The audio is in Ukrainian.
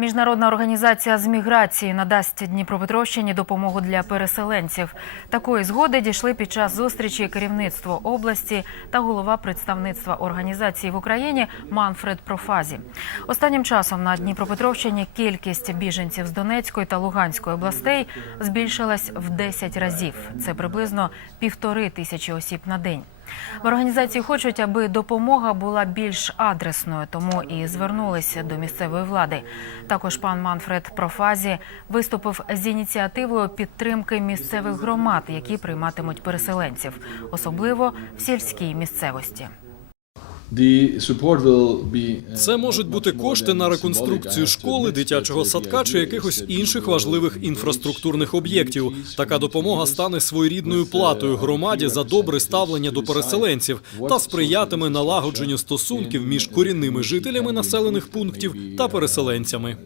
Міжнародна організація з міграції надасть Дніпропетровщині допомогу для переселенців. Такої згоди дійшли під час зустрічі керівництво області та голова представництва організації в Україні Манфред Профазі. Останнім часом на Дніпропетровщині кількість біженців з Донецької та Луганської областей збільшилась в 10 разів. Це приблизно півтори тисячі осіб на день. В організації хочуть, аби допомога була більш адресною, тому і звернулися до місцевої влади. Також пан Манфред Профазі виступив з ініціативою підтримки місцевих громад, які прийматимуть переселенців, особливо в сільській місцевості. Це можуть бути кошти на реконструкцію школи, дитячого садка чи якихось інших важливих інфраструктурних об'єктів. Така допомога стане своєрідною платою громаді за добре ставлення до переселенців та сприятиме налагодженню стосунків між корінними жителями населених пунктів та переселенцями.